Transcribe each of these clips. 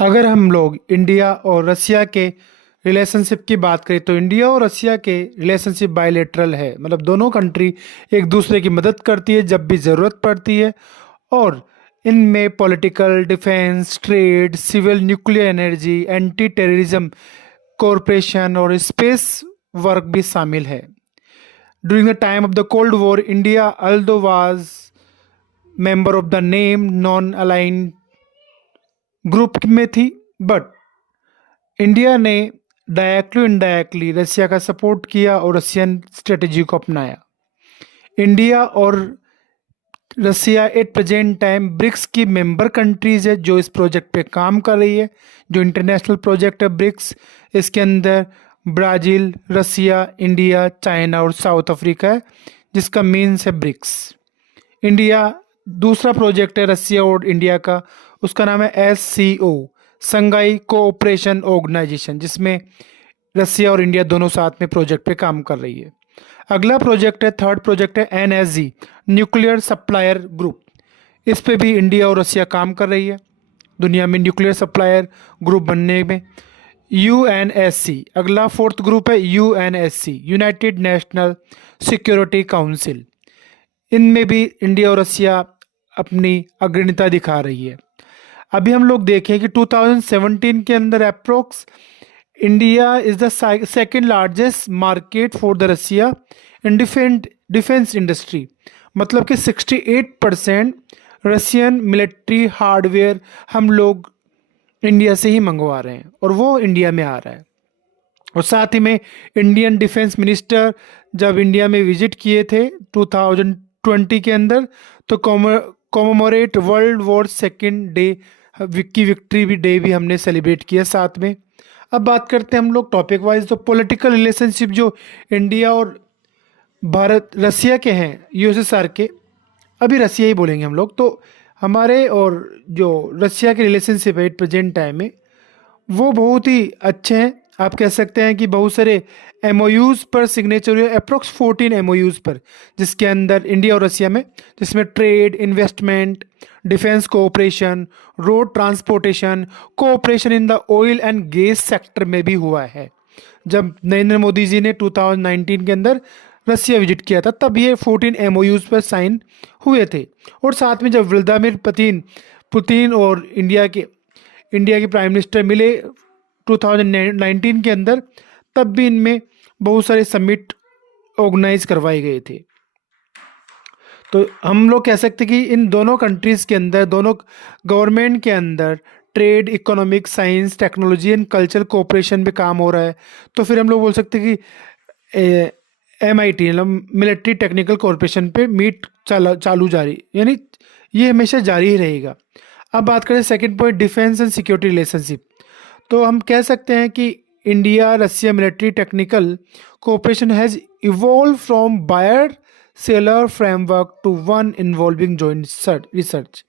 अगर हम लोग इंडिया और रसिया के रिलेशनशिप की बात करें तो इंडिया और रसिया के रिलेशनशिप बायलैटरल है। मतलब दोनों कंट्री एक दूसरे की मदद करती है जब भी ज़रूरत पड़ती है। और इनमें political, defence, trade, civil, nuclear energy, anti terrorism, corporation और स्पेस वर्क भी शामिल है। During the time of the cold war India although was member of the name non aligned group में थी, बट इंडिया ने डायरेक्टली इनडायरेक्टली रसिया का support किया और रशियन स्ट्रेटेजी को अपनाया। इंडिया और रसिया एट प्रेजेंट टाइम ब्रिक्स की मेंबर कंट्रीज है जो इस प्रोजेक्ट पे काम कर रही है। जो इंटरनेशनल प्रोजेक्ट है ब्रिक्स, इसके अंदर ब्राज़ील, रसिया, इंडिया, चाइना और साउथ अफ्रीका है, जिसका मीन्स है ब्रिक्स। इंडिया दूसरा प्रोजेक्ट है रसिया और इंडिया का, उसका नाम है SCO, संघाई कोऑपरेशन ऑर्गेनाइजेशन, जिसमें रसिया और इंडिया दोनों साथ में प्रोजेक्ट पे काम कर रही है। अगला प्रोजेक्ट है, थर्ड प्रोजेक्ट है NSG, न्यूक्लियर सप्लायर ग्रुप। इस पे भी इंडिया और रसिया काम कर रही है दुनिया में न्यूक्लियर सप्लायर ग्रुप बनने में। UNSC अगला फोर्थ ग्रुप है, UNSC, United national security council. इनमें भी इंडिया और रसिया अपनी अग्रणीयता दिखा रही है। अभी हम लोग देखें कि 2017 के अंदर approx India is the second largest market for the Russia in defence industry. मतलब कि 68% रशियन मिलिट्री हार्डवेयर हम लोग इंडिया से ही मंगवा रहे हैं और वो इंडिया में आ रहा है। और साथ ही में इंडियन डिफेंस मिनिस्टर जब इंडिया में विजिट किए थे 2020 के अंदर, तो कॉमोमोरेट वर्ल्ड वॉर सेकेंड डे की विक्ट्री भी डे भी हमने सेलिब्रेट किया साथ में। अब बात करते हैं हम लोग टॉपिक वाइज, तो पॉलिटिकल रिलेशनशिप जो इंडिया और भारत रसिया के हैं, USSR के, अभी रसिया ही बोलेंगे हम लोग। तो हमारे और जो रसिया के रिलेशनशिप है प्रेजेंट टाइम में, वो बहुत ही अच्छे हैं। आप कह सकते हैं कि बहुत सारे MOUs पर सिग्नेचर हुए, अप्रोक्स 14 MOUs पर, जिसके अंदर इंडिया और रसिया में, जिसमें trade, investment, defence cooperation, road transportation, cooperation in the oil and gas sector में भी हुआ है। जब नरेंद्र मोदी जी ने 2019 के अंदर रसिया विजिट किया था, तब ये 14 MOUs पर साइन हुए थे। और साथ में जब व्लादिमीर पुतिन और इंडिया के प्राइम मिनिस्टर मिले 2019 के अंदर, तब भी इनमें बहुत सारे समिट ऑर्गेनाइज करवाए गए थे। तो हम लोग कह सकते हैं कि इन दोनों कंट्रीज़ के अंदर, दोनों गवर्नमेंट के अंदर trade, economic, science, technology and cultural cooperation पे काम हो रहा है। तो फिर हम लोग बोल सकते हैं कि MIT मतलब मिलिट्री टेक्निकल कॉरपोरेशन पे मीट चालू जारी, यानी ये हमेशा जारी ही रहेगा। अब बात करें second point, defence and security relationship. तो हम कह सकते हैं कि India Russia military technical cooperation has evolve from buyer seller framework to one involving joint research.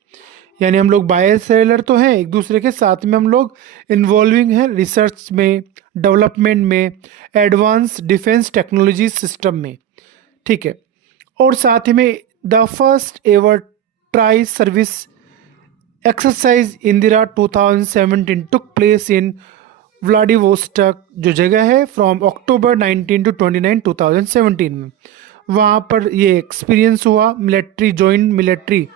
यानी हम लोग बायर सेलर तो हैं एक दूसरे के साथ में, हम लोग इन्वॉल्विंग हैं रिसर्च में, डेवलपमेंट में, एडवांस डिफेंस टेक्नोलॉजी सिस्टम में, ठीक है। और साथ ही में the first ever tri service exercise Indira 2017 took place in Vladivostok, जो जगह है, फ्रॉम अक्टूबर 19 to 29 2017 में। वहाँ पर ये एक्सपीरियंस हुआ, जॉइंट मिलिट्री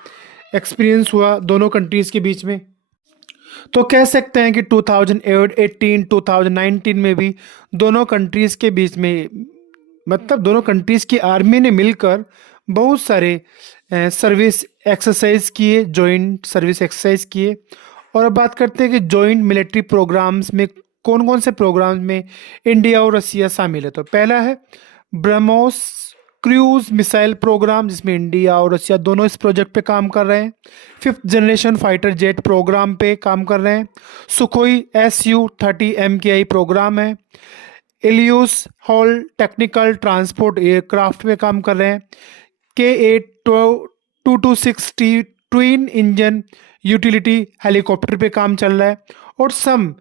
एक्सपीरियंस हुआ दोनों कंट्रीज़ के बीच में। तो कह सकते हैं कि 2018 2019 में भी दोनों कंट्रीज़ के बीच में, मतलब दोनों कंट्रीज़ की आर्मी ने मिलकर बहुत सारे सर्विस एक्सरसाइज किए, जॉइंट सर्विस एक्सरसाइज किए। और अब बात करते हैं कि जॉइंट मिलिट्री प्रोग्राम्स में कौन कौन से प्रोग्राम्स में इंडिया और रसिया शामिल है। तो पहला है ब्रह्मोस क्रूज मिसाइल प्रोग्राम, जिसमें इंडिया और रसिया दोनों इस प्रोजेक्ट पे काम कर रहे हैं। 5th generation fighter jet programme पे काम कर रहे हैं। सुखोई Su-30 MKI प्रोग्राम है। एलियोस हॉल टेक्निकल ट्रांसपोर्ट एयरक्राफ्ट पे काम कर रहे हैं। Ka-226T twin engine utility helicopter पे काम चल रहा है। और सम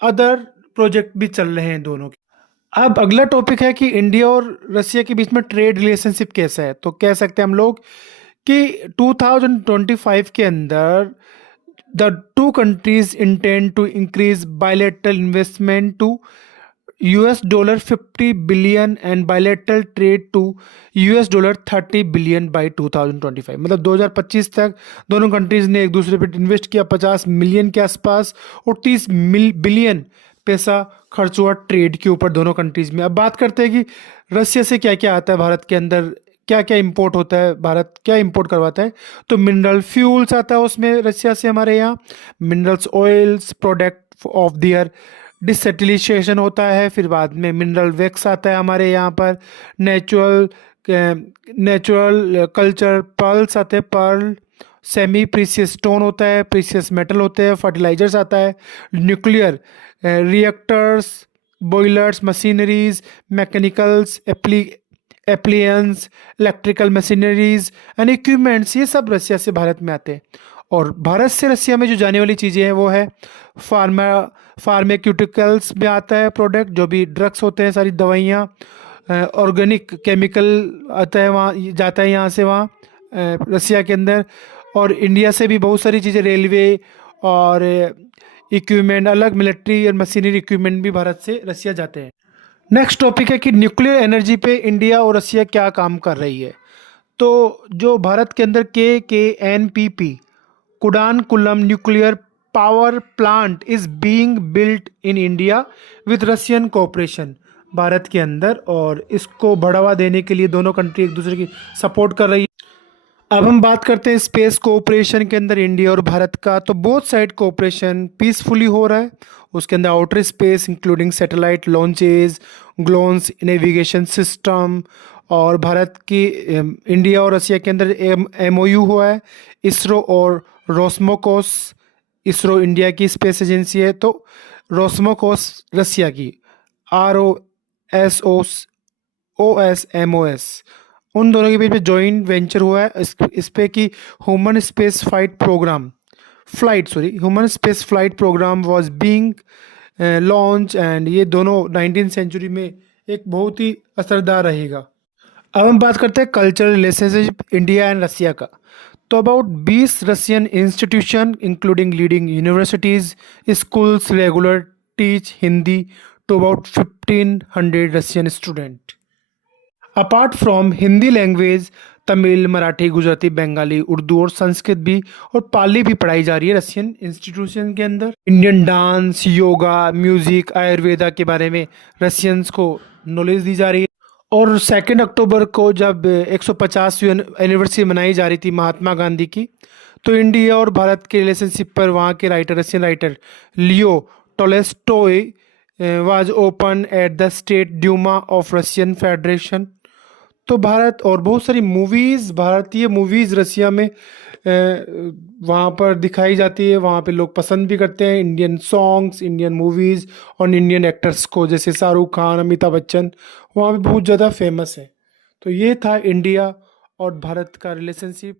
अदर प्रोजेक्ट भी चल रहे हैं दोनों के। अब अगला टॉपिक है कि इंडिया और रसिया के बीच में ट्रेड रिलेशनशिप कैसा है। तो कह सकते हैं हम लोग कि 2025 के अंदर The two countries intend to increase bilateral investment to $50 billion and bilateral trade to $30 billion by 2025। मतलब 2025 तक दोनों कंट्रीज ने एक दूसरे पे इन्वेस्ट किया 50 मिलियन के आसपास, और 30 बिलियन पैसा खर्च हुआ ट्रेड के ऊपर दोनों कंट्रीज में। अब बात करते हैं कि रसिया से क्या क्या आता है भारत के अंदर, क्या क्या इंपोर्ट होता है, भारत क्या इंपोर्ट करवाता है। तो मिनरल फ्यूल्स आता है उसमें रसिया से हमारे यहाँ, minerals oils, product of their distillation होता है, फिर बाद में मिनरल वैक्स आता है हमारे यहाँ पर, नेचुरल कल्चर पर्ल्स आते हैं, पर्ल, सेमी प्रीसियस स्टोन होता है, प्रीसियस मेटल होते हैं, फर्टिलाइजर्स आता है, nuclear reactors, boilers, machineries, mechanicals, appliances, electrical machineries and equipments, ये सब रसिया से भारत में आते हैं। और भारत से रसिया में जो जाने वाली चीज़ें हैं वो है फार्माक्यूटिकल्स में आता है प्रोडक्ट, जो भी ड्रग्स होते हैं, सारी दवाइयाँ, ऑर्गेनिक केमिकल आता है वहाँ, जाता है यहाँ से वहाँ रसिया के अंदर। और इंडिया से भी बहुत सारी चीज़ें, रेलवे और इक्विपमेंट, अलग मिलिट्री और मशीनरी इक्विपमेंट भी भारत से रसिया जाते हैं। नेक्स्ट टॉपिक है कि न्यूक्लियर एनर्जी पे इंडिया और रसिया क्या काम कर रही है। तो जो भारत के अंदर KKNPP Kudankulam nuclear power plant is being built in India with Russian cooperation, Bharat के अंदर, और इसको बढ़ावा देने के लिए दोनों कंट्री एक दूसरे की सपोर्ट कर रही है। अब हम बात करते हैं स्पेस कोऑपरेशन के अंदर इंडिया और भारत का। तो बोथ साइड कोऑपरेशन पीसफुली हो रहा है, उसके अंदर outer space including satellite launches, GLONASS navigation system, और भारत की इंडिया और रसिया के अंदर MOU हुआ है इसरो और रोस्मोकोस। इसरो इंडिया की स्पेस एजेंसी है, तो रोस्मोकोस रसिया की, ROSMOS, उन दोनों के बीच में जॉइंट वेंचर हुआ है इस पे कि human space flight programme was being launch, and ये दोनों 19th सेंचुरी में एक बहुत ही असरदार रहेगा। अब हम बात करते हैं cultural relationship India and Russia का। तो about 20 Russian institution including leading universities, schools regular teach Hindi to about 1500 Russian student. Apart from Hindi language, Tamil, Marathi, Gujarati, Bengali, Urdu और संस्कृत भी और पाली भी पढ़ाई जा रही है रशियन इंस्टीट्यूशन के अंदर। Indian dance, yoga, music, Ayurveda के बारे में रशियंस को नॉलेज दी जा रही है। और 2 अक्टूबर को जब 150वीं एनिवर्सरी मनाई जा रही थी महात्मा गांधी की, तो इंडिया और भारत के रिलेशनशिप पर वहाँ के Russian writer Leo Tolstoy was open at the state Duma of Russian Federation. तो भारत और बहुत सारी मूवीज़, भारतीय मूवीज़ रसिया में वहाँ पर दिखाई जाती है, वहाँ पे लोग पसंद भी करते हैं इंडियन सॉन्ग्स, इंडियन मूवीज़ और इंडियन एक्टर्स को, जैसे शाहरुख खान, अमिताभ बच्चन वहाँ पे बहुत ज़्यादा फेमस है। तो ये था इंडिया और भारत का रिलेशनशिप।